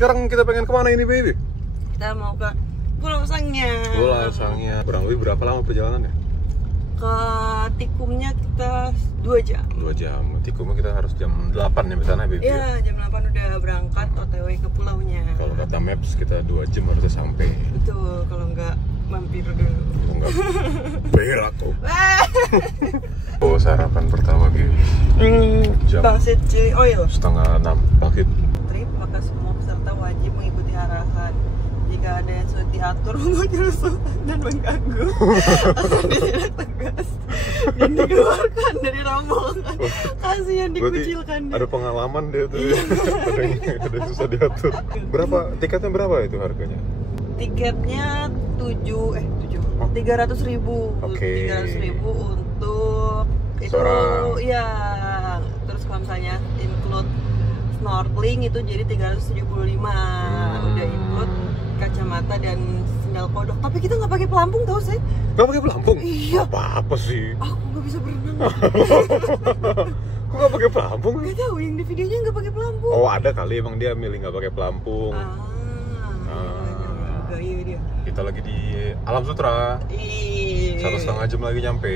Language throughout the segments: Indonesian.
sekarang kita pengen kemana ini, baby? Kita mau ke Pulau Sangnya. Pulau Sangnya. Kurang lebih berapa lama perjalanannya? Ke Tikumnya kita 2 jam. 2 jam. Tikumnya kita harus jam 8 nyampe sana, baby. Iya, jam 8 udah berangkat OTW ke pulaunya. Kalau kata Maps kita 2 jam harusnya sampai. Betul, kalau enggak mampir dulu. Enggak. Berak tuh. Oh, sarapan pertama, baby. Jam Pangsit chili oil. 5:30 pagi. Trip, maka semua peserta wajib mengikuti arahan. Jika ada yang sulit diatur menyusul dan mengganggu, akan ditindak tegas dan dikeluarkan dari rombongan. Kasihan dikucilkan. Ada pengalaman dia tuh. Ada susah diatur. Berapa tiketnya, berapa itu harganya? Tiketnya 300.000. Oke. 300.000 untuk itu seorang. ya. Terus kalau misalnya include snorkeling itu jadi 375. Udah include kacamata dan sendal kodok. Tapi kita nggak pakai pelampung tau sih? Nggak pakai pelampung? Iya. Apa sih? Aku nggak bisa berenang. Kok nggak pakai pelampung? Nggak tahu, yang di videonya nggak pakai pelampung. Oh, ada kali emang dia milih nggak pakai pelampung. Iya dia. Kita lagi di Alam Sutra. 1,5 jam lagi nyampe.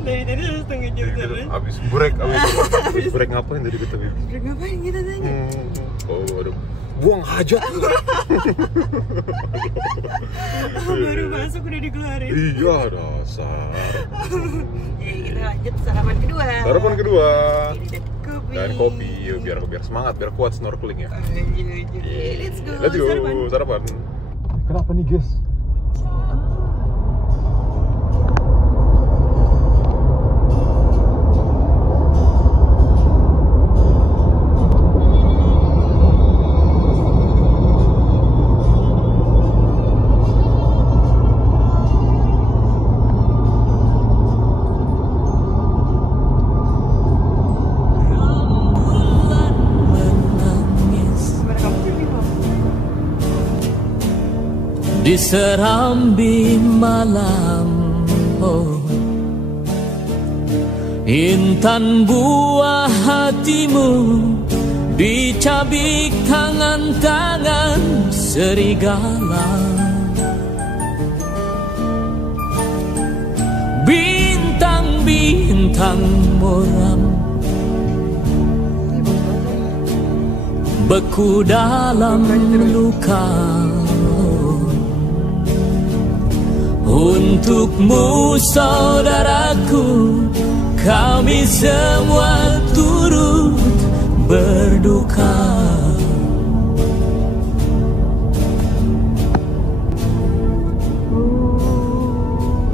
Dari tadi 1,5 jam terus. Abis break ngapain tadi kita, Bibi? Break ngapain kita tanya? Oh, aduh. Buang hajat. Baru masuk udah dikeluarin. Iya, dasar. Jadi kita lanjut sarapan kedua. Sarapan kedua. Dan kopi. Dan kopi, biar semangat, biar kuat snorkeling ya. Let's go. Sarapan. Kenapa nih, guys? Di serambi malam, oh, intan buah hatimu dicabik tangan-tangan serigala. Bintang-bintang muram beku dalam luka. Untukmu saudaraku, kami semua turut berduka.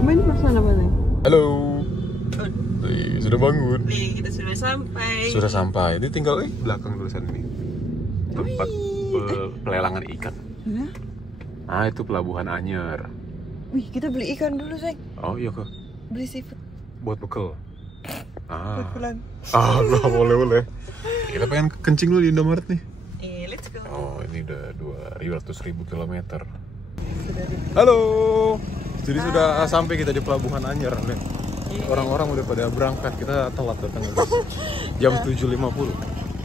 Main bersama apa nih? Halo. Sudah bangun. Kita sudah sampai. Sudah sampai. Ini tinggal belakang tulisan ini. Tempat pelelangan ikan. Ah, itu Pelabuhan Anyer. Wih, kita beli ikan dulu, Sayang. Oh iya kok. Beli seafood. Buat bekal. Buat pulang. Nah, boleh. Kita pengen kencing dulu di Indomaret nih. Let's go. Oh, ini udah 200.000 kilometer. Halo. Jadi sudah sampai kita di Pelabuhan Anyer nih. Orang-orang udah pada berangkat, kita telat datang jam 7.50.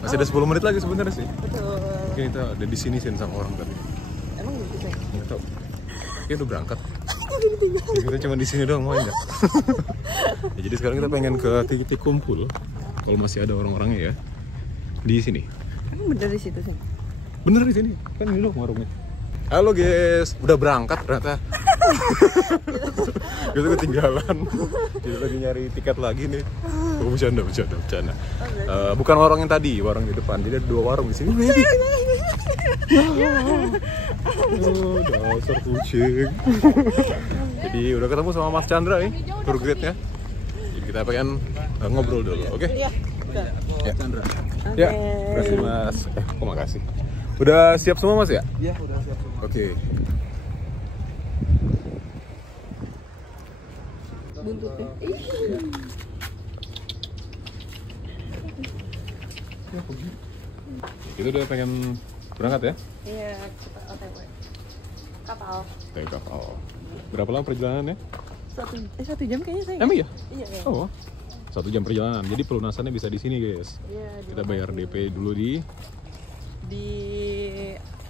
Masih ada 10 menit lagi sebenarnya sih. Betul. Mungkin kita ada di sini sama orang tadi. Emang gitu, Sayang? Nggak tahu. Kayaknya udah berangkat. Kita cuma di sini doang, mau enggak? Ya, jadi sekarang kita pengen ke titik kumpul. Kalau masih ada orang-orangnya ya. Di sini. Emang bener di situ, Sayang? Bener di sini. Kan ini doang warungnya. Halo guys, udah berangkat ternyata. Kita ketinggalan. Kita lagi nyari tiket lagi nih. Oh, bercanda. Bukan warung yang tadi, warung di depan. Jadi ada 2 warung di sini. Oh, dasar kucing. Jadi udah ketemu sama Mas Chandra nih, tour guide-nya. Jadi kita pengen ngobrol dulu, oke? Iya. Ya, Chandra. Ya, terima kasih Mas. Kok makasih. Udah siap semua Mas ya? Iya, udah siap semua. Oke. Buntutnya. Kita udah pengen berangkat ya? Iya, kita OTW. Kapal. Kapal. Berapa lama perjalanannya? 1 jam kayaknya, Sayang. Emang iya? Iya. Oh, 1 jam perjalanan. Jadi pelunasannya bisa di sini guys. Iya, Kita bayar DP dulu di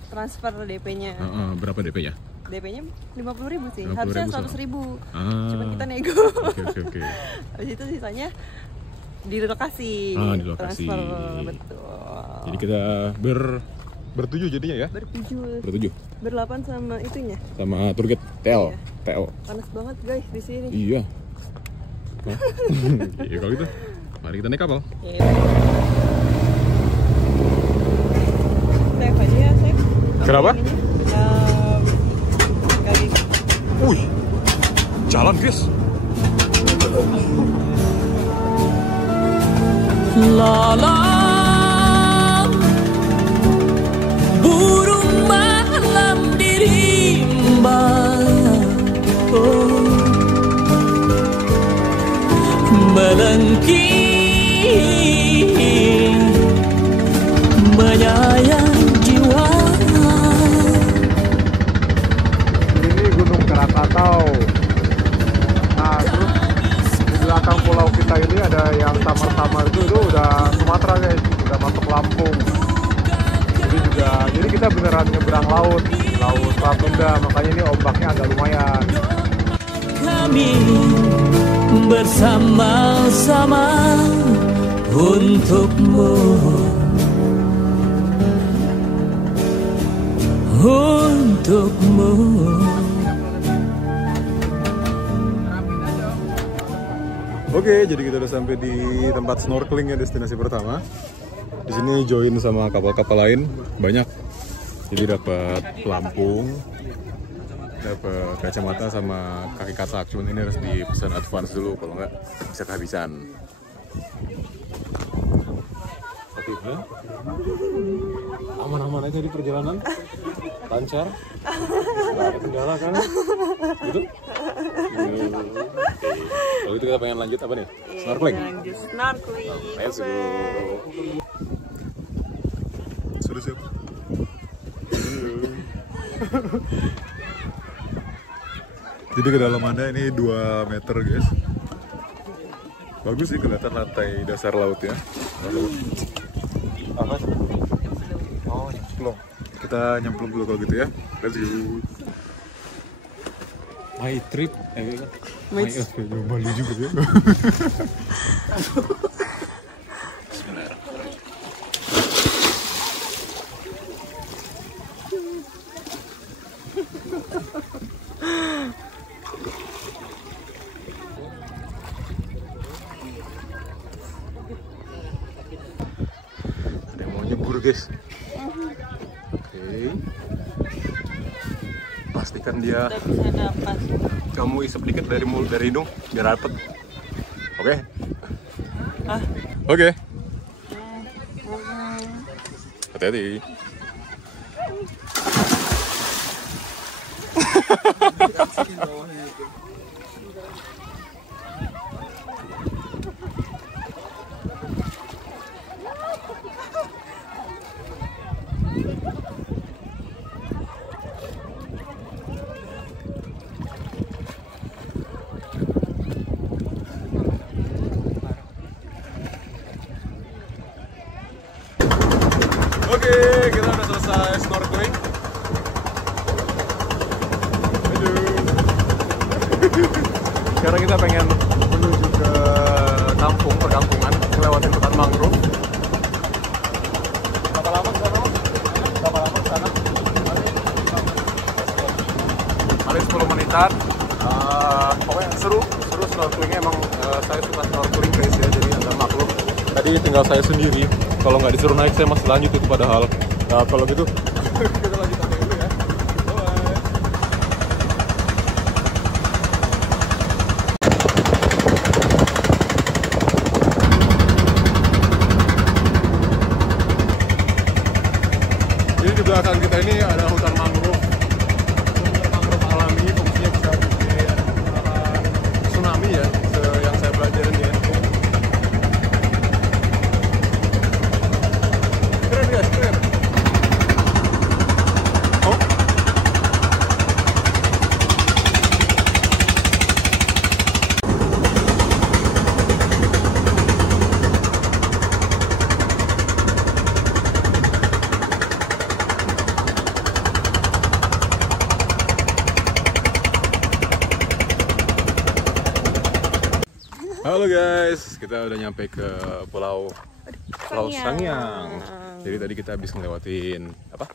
transfer DP-nya. Berapa DP-nya? DP-nya 50.000 sih. 50.000 Harusnya sama. 100.000. Ah. Cuman kita nego. Oke. Habis itu sisanya di lokasi. Di lokasi. Transfer, betul. Jadi kita bertujuh jadinya ya? Bertujuh. Berdelapan sama itunya. Sama tour guide TO. Panas banget guys di sini. Iya. Ya kalau gitu, mari kita naik kapal. Save aja ya, save. Kenapa? Kali. Wih, jalan guys. Lalang burung malam di rimba, melengking menyayang jiwa. Ini Gunung Krakatau. Nah, terus di belakang pulau kita ini ada yang samar-samar itu udah Sumatera guys, udah masuk Lampung. Jadi kita beneran nyebrang laut Selat Sunda, makanya ini ombaknya agak lumayan. Kami bersama-sama untukmu, untukmu. Oke, jadi kita udah sampai di tempat snorkeling ya, destinasi pertama. Di sini join sama kapal-kapal lain banyak. Jadi dapat pelampung, dapat kacamata sama kaki katak. Cuman ini harus dipesan advance dulu, kalau nggak bisa kehabisan. Oke, aman-aman aja di perjalanan, lancar, nggak ada kendala kan? Gitu. Kalau itu kita pengen lanjut apa nih? Snorkeling? Lanjut snorkeling. Let's go. Sudah siap? Jadi kedalamannya ini 2 meter guys. Bagus sih kelihatan lantai dasar lautnya. Apa? Oh, nyemplung. Kita nyemplung dulu kalau gitu ya. Let's go. My trip, Bali juga ya. Ada yang mau nyebur guys. Oke. Pastikan dia. Kita bisa dapat. Kamu isep dikit dari mulut, dari hidung biar rapet. Oke? Oke. Hati-hati. Oke, kita udah selesai snorkeling. Sekarang kita pengen menuju ke perkampungan, ngelewatin hutan mangrove. Berapa lama ke sana? Paling 10 menitan. Pokoknya seru snorkelingnya, emang saya suka snorkeling guys ya, jadi Anda maklum. Tadi tinggal saya sendiri. Kalau nggak disuruh naik saya masih lanjut itu padahal. Nah, kalau gitu kita lanjut aja dulu ya. Bye. Jadi di belakang kita ini ada hutan mangrove. Hutan mangrove alami, fungsinya bisa bikin tsunami ya, yang saya pelajarin ya. Keren guys, keren. Oh. Halo guys, kita udah nyampe ke Pulau Sangiang. Jadi tadi kita habis ngelewatin apa?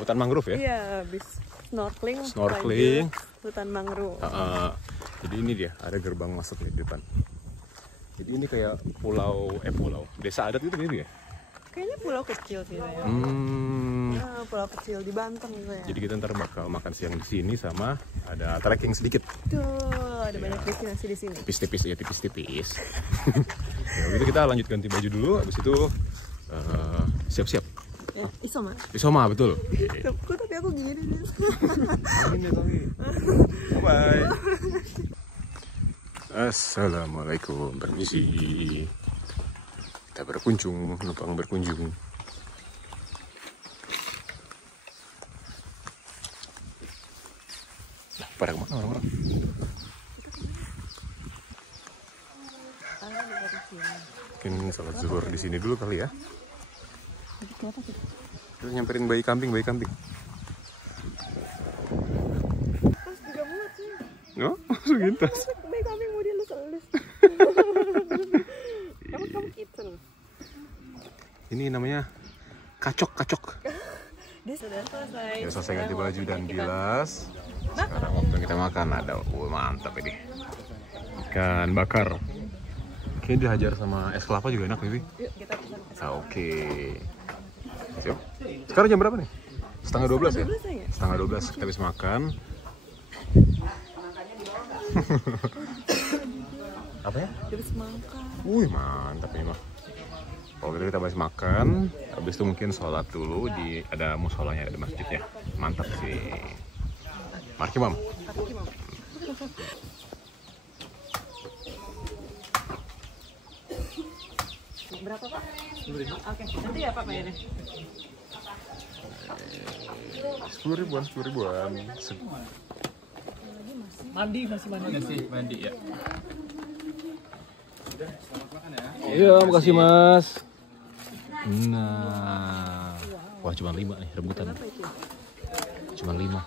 Hutan mangrove ya? Iya, habis snorkeling. Snorkeling. Hutan mangrove. Jadi ini dia, ada gerbang masuk di depan. Jadi ini kayak pulau desa adat gitu ya? Kayaknya pulau kecil sih ya. Nah, pulau kecil di Banten gitu ya. Jadi kita ntar bakal makan siang di sini sama ada trekking sedikit. Tuh, ada banyak destinasi di sini. Tipis-tipis ya, tipis-tipis. Ya begitu kita lanjut ganti baju dulu, habis itu siap-siap. Ya, Isoma betul. Kok tapi aku gini nih. Bye. Assalamualaikum, permisi. Kita berkunjung, numpang berkunjung. Nah, pada kemana orang-orang? Mungkin sholat zuhur di sini dulu kali ya. Kita nyamperin bayi kambing. Pas juga muat sih. Oh, segintas. Bayi kambing mau dilus-elus. Kamu kitchen. Ini namanya kacok. Dia sudah selesai. Ya, selesai ganti baju dan bilas. Sekarang waktu kita makan ada, mantap ini. Ikan bakar. Kayaknya dihajar sama es kelapa juga enak nih. Yuk kita pesan. Oke. Siap. Sekarang jam berapa nih? Setengah 12 ya? Setengah 12 kita habis makan. Apa ya? Habis makan. Wih, mantap ini mah. Kalau gitu kita habis makan, habis itu mungkin sholat dulu di ada musolanya, ada masjidnya. Mantap sih. Mari Mam. Berapa Pak? 10.000. Oke, nanti ya Pak bayarnya. 10 ribuan. Mandi ya. Iya, makasih Mas. Nah, wah cuma 5 nih rebutan. Cuma 5.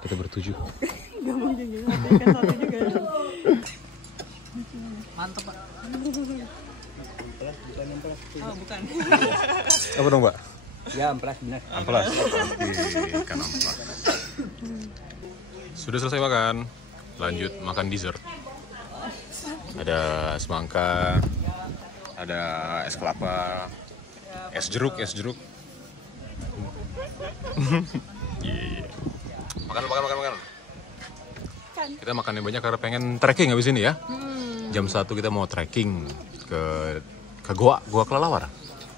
Kita bertujuh. Gak mungkin juga, ikan satu juga. Mantap Pak. Oh bukan. Apa dong Mbak? Ya, amplas benar. Amplas. Ikan amplas. Sudah selesai makan. Lanjut makan dessert. Ada semangka, ada es kelapa, es jeruk. Yeah. Makan. Kita makannya banyak karena pengen trekking habis ini ya. Jam 1 kita mau trekking ke Goa Kelelawar.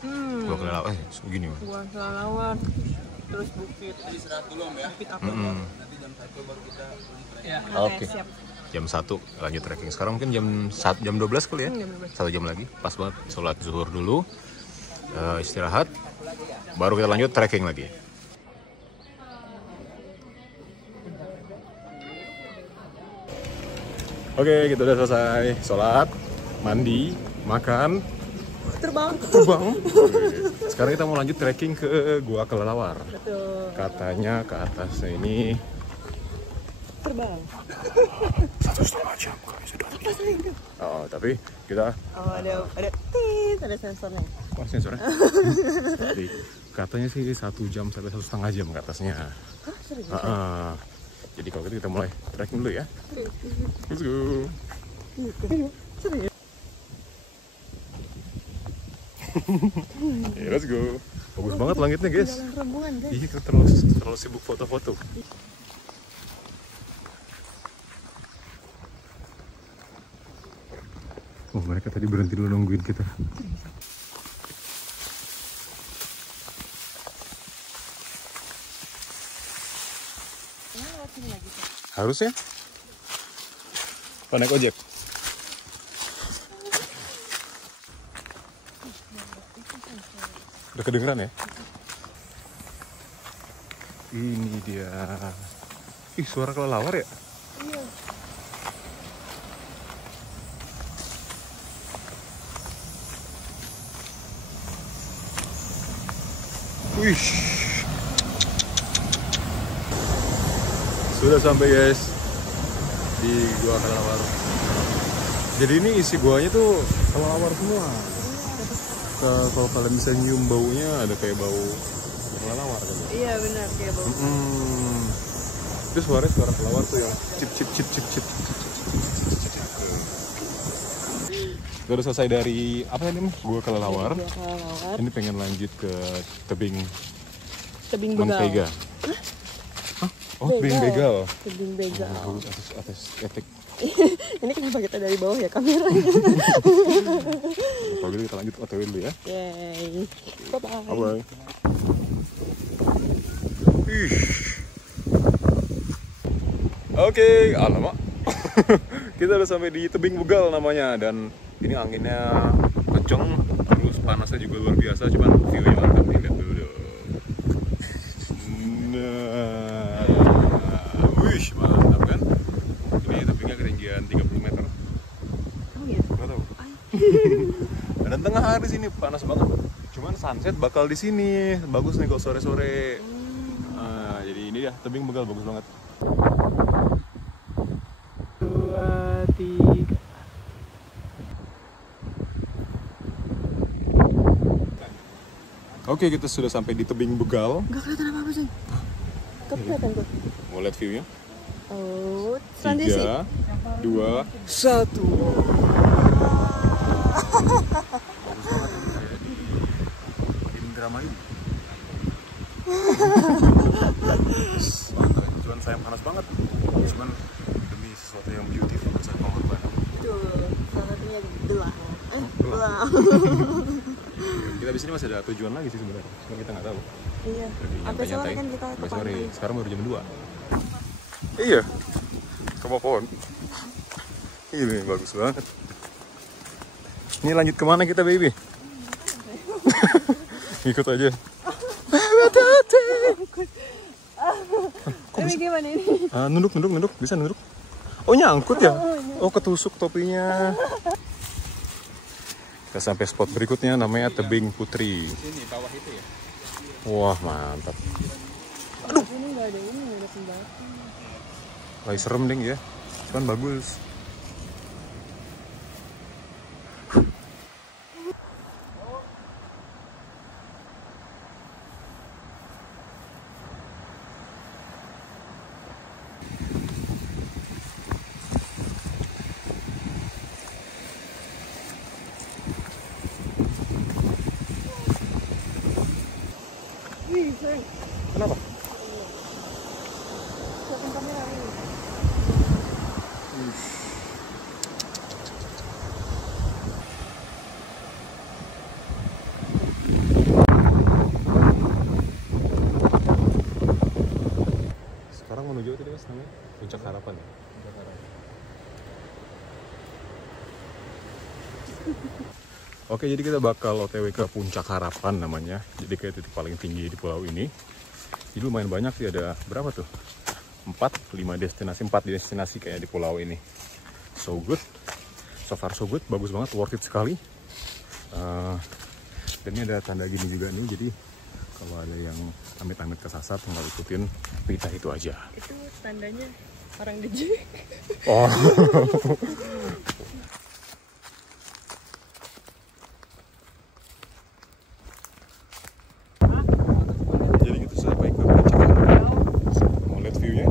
Goa Kelelawar, segini Mas. Gua Kelelawar, terus bukit. Istirahat dulu ya. Bukit apa? Nanti jam 1 baru kita. Ya. Oke. Siap. Jam 1 lanjut trekking. Sekarang mungkin jam 12 kali ya. 1 jam lagi. Pas banget sholat zuhur dulu. Istirahat. Baru kita lanjut trekking lagi. Oke, kita udah selesai sholat, mandi, makan, Terbang. Sekarang kita mau lanjut trekking ke Gua Kelelawar. Betul. Katanya ke atasnya ini Terbang. 1,5 jam sudah. Oh, tapi kita ada sensornya. oh, sensornya. Jadi, katanya sih 1 jam sampai 1,5 jam ke atasnya. Hah, serius? Jadi kalau gitu kita mulai trekking dulu ya. Let's go. Serius? Let's go. Bagus banget langitnya guys. Jalan rombongan guys. Iya, kita terlalu sibuk foto-foto. Oh, mereka tadi berhenti dulu nungguin kita. Harusnya. Apa naik ojek? Udah kedengeran ya? Ini dia. Ih, suara kelelawar ya? Iya. Wih. Sudah sampai guys di Gua Kelelawar. Jadi ini isi goanya tuh kelelawar semua. Kalau kalian bisa nyium baunya, ada kayak bau kelelawar kan? Iya benar, kayak bau. Itu suara kelelawar tuh yang cip. Kita udah selesai dari apa ini? Gua kelelawar. Ini pengen lanjut ke tebing Begal. Mentega. Hah? Oh, tebing begal. Tebing begal. Bagus atas etik. Ini kenapa kita dari bawah ya kameranya? Kalau gitu kita lanjut OTW dulu ya. Yay. Bye-bye. Bye-bye. Oke, alamak. Kita udah sampai di tebing begal namanya, dan ini anginnya kenceng, terus panasnya juga luar biasa, cuman view-nya mantap nih, lihat dulu. Nah, wih, mantap kan? Ini tebingnya ketinggian 30 meter. Oh iya. Nggak tahu. Dan tengah hari sini panas banget. Cuman sunset bakal di sini. Bagus nih kalau sore-sore. Nah, jadi ini ya tebing begal, bagus banget. 2, 3. Oke, kita sudah sampai di tebing begal. Gak kelihatan apa-apa sih. Gak kelihatan kok. Mau lihat view-nya? Oh, transisi. 3, 2, 1. Bagus banget ini, kayak di Indramayu. Mantap, cuman sayang panas banget. Cuman demi sesuatu yang beautiful saya pengorbanan. Betul. Salah satunya belang. Belang. Kita di sini masih ada tujuan lagi sih sebenarnya. Cuma kita nggak tahu. Iya. Sampai sore kan kita ke Sampai sore. pantai. Sekarang baru jam 2. Iya. Ke bawah pohon. Ini bagus banget. Ini lanjut kemana kita, baby? Ikut aja. Tapi gimana ini? Nunduk. Bisa nunduk. Oh, nyangkut ya? Oh, ketusuk topinya. Kita sampai spot berikutnya, namanya Tebing Putri. Ini bawah itu ya. Wah, mantap. Aduh. Ini nggak ada senjata. Lagi serem ding ya. Cuman bagus. Kenapa? Siapin kamera ini. Sekarang menuju itu mas namanya Puncak Harapan ya? Puncak Harapan. Oke, jadi kita bakal OTW ke Puncak Harapan namanya. Jadi kayak titik paling tinggi di pulau ini. Jadi lumayan banyak sih, ada berapa tuh? 4 destinasi kayak di pulau ini. So good. So far so good, bagus banget, worth it sekali. Dan ini ada tanda gini juga nih, jadi kalau ada yang amit-amit kesasar tinggal ikutin pita itu aja. Itu tandanya orang di jeep. Oh. Jadi gitu sampai ke Puncak Harapan. Mau lihat view-nya?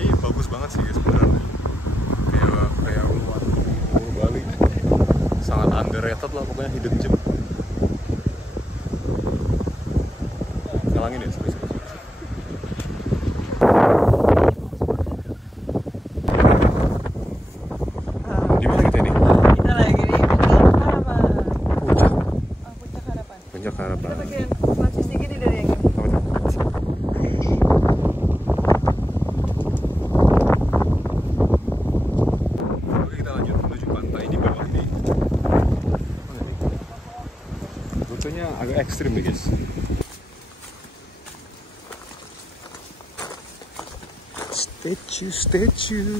Ini bagus banget sih sebenarnya. Kayak Uluwatu Bali. Sangat underrated lah pokoknya, hidden gem. Ngalangin ya, serius. Di mana kita ini? Kita lagi di Puncak Harapan. Puncak. Oh, Puncak Harapan. Puncak Harapan. Kita bagian transisi gini dari yang ini. Apa tuh? Oke, kita lanjut menuju pantai di bawah ini. Rutenya agak ekstrim nih guys. Statue.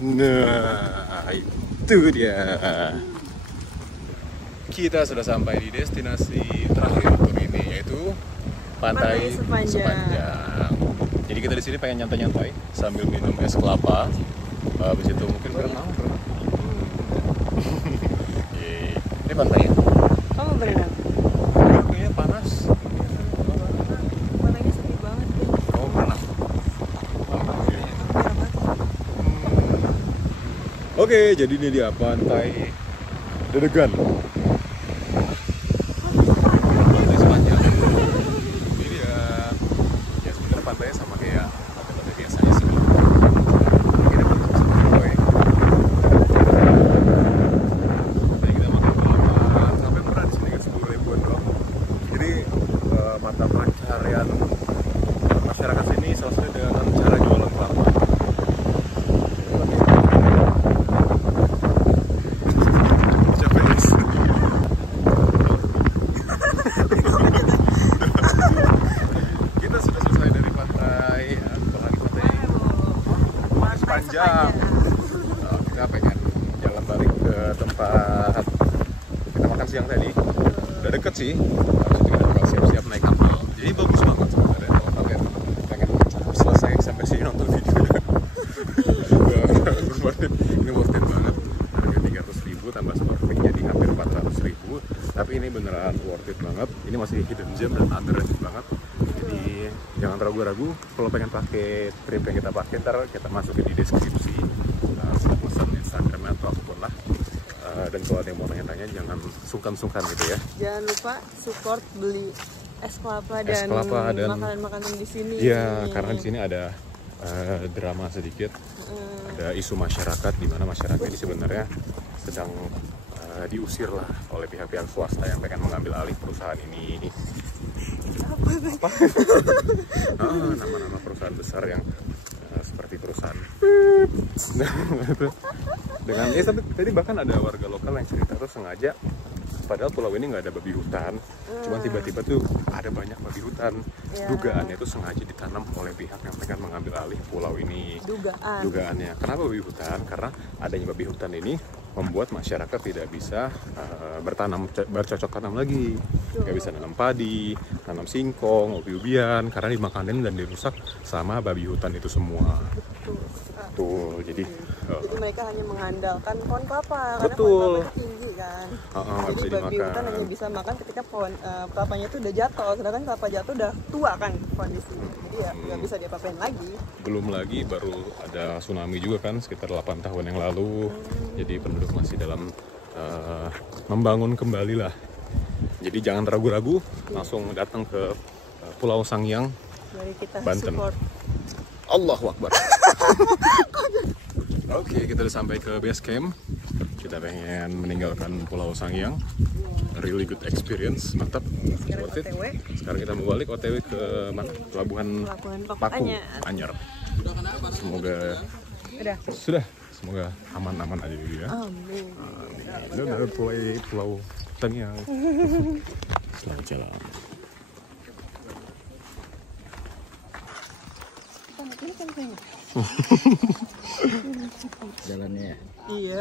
Nah, itu dia. Kita sudah sampai di destinasi terakhir tur ini, yaitu Pantai Sepanjang. Jadi kita di sini pengen nyantai-nyantai sambil minum es kelapa. Habis itu mungkin berenang. Ini pantainya. Kamu berenang? Kayaknya panas. Pantainya sepi banget deh. Kamu berenang? Oke, jadi ini dia Pantai Dedegan. Pantai Sepanjang. Ini dia. Ya sebenarnya pantainya sama kayak pantai-pantai biasanya sih. Kita makan sama boy. Tadi kita makan kelapa. Sampai murah di sini kan 10 ribuan doang. Jadi mata pencaharian masyarakat sini salah satunya dengan cara jualan kelapa. Kita sudah selesai dari pantai, apalagi pantai Sepanjang. Kita pengen jalan balik ke tempat kita makan siang tadi. Udah deket sih, habis itu kita bakal siap-siap naik kapal. Jadi bagus banget sebenarnya kalau kalian pengen selesai sampai sini nonton videonya. Ini worth it banget. Harga 300.000 tambah snorkeling jadi hampir 400.000. Tapi ini beneran worth it banget. Ini masih hidden gem dan underrated banget. Jadi jangan ragu-ragu kalau pengen pakai trip yang kita pakai, ntar kita masukin di deskripsi. Bisa pesan Instagram atau apapun lah. Dan kalau ada yang mau tanya-tanya jangan sungkan-sungkan gitu ya. Jangan lupa support beli es kelapa dan makanan-makanan di sini. Iya, karena di sini ada drama sedikit. Ada isu masyarakat di mana masyarakat ini sebenarnya sedang diusir lah oleh pihak-pihak swasta yang pengen mengambil alih perusahaan ini. Apa? Nama-nama perusahaan besar yang seperti perusahaan. Dengan tadi bahkan ada warga lokal yang cerita tuh sengaja, padahal pulau ini nggak ada babi hutan, cuman tiba-tiba tuh ada banyak babi hutan. Dugaannya itu sengaja ditanam oleh pihak yang pengen mengambil alih pulau ini. Dugaannya. Kenapa babi hutan? Karena adanya babi hutan ini membuat masyarakat tidak bisa bercocok tanam lagi, nggak bisa nanam padi, nanam singkong, ubi-ubian, karena dimakanin dan dirusak sama babi hutan itu semua. Betul. Jadi mereka hanya mengandalkan pohon kelapa, karena betul. pohon kelapa itu tinggi kan. Jadi babi hutan hanya bisa makan ketika pohon kelapanya itu udah jatuh, sedangkan kelapa jatuh udah tua kan kondisi. Jadi ya nggak bisa diapa-apain lagi. Belum lagi baru ada tsunami juga kan sekitar 8 tahun yang lalu. Jadi penduduk masih dalam membangun kembali lah. Jadi jangan ragu-ragu, langsung datang ke Pulau Sangiang, Banten. Support. Allahu Akbar. Oke, kita udah sampai ke base camp. Kita pengen meninggalkan Pulau Sangiang. Really good experience, mantap. Worth it. Sekarang kita mau balik OTW ke mana? Pelabuhan Paku Anyar. Semoga sudah. Semoga aman-aman aja dulu ya. Amin. Ini udah Pulau Sangiang. Selamat jalan. Jalannya ya? Iya.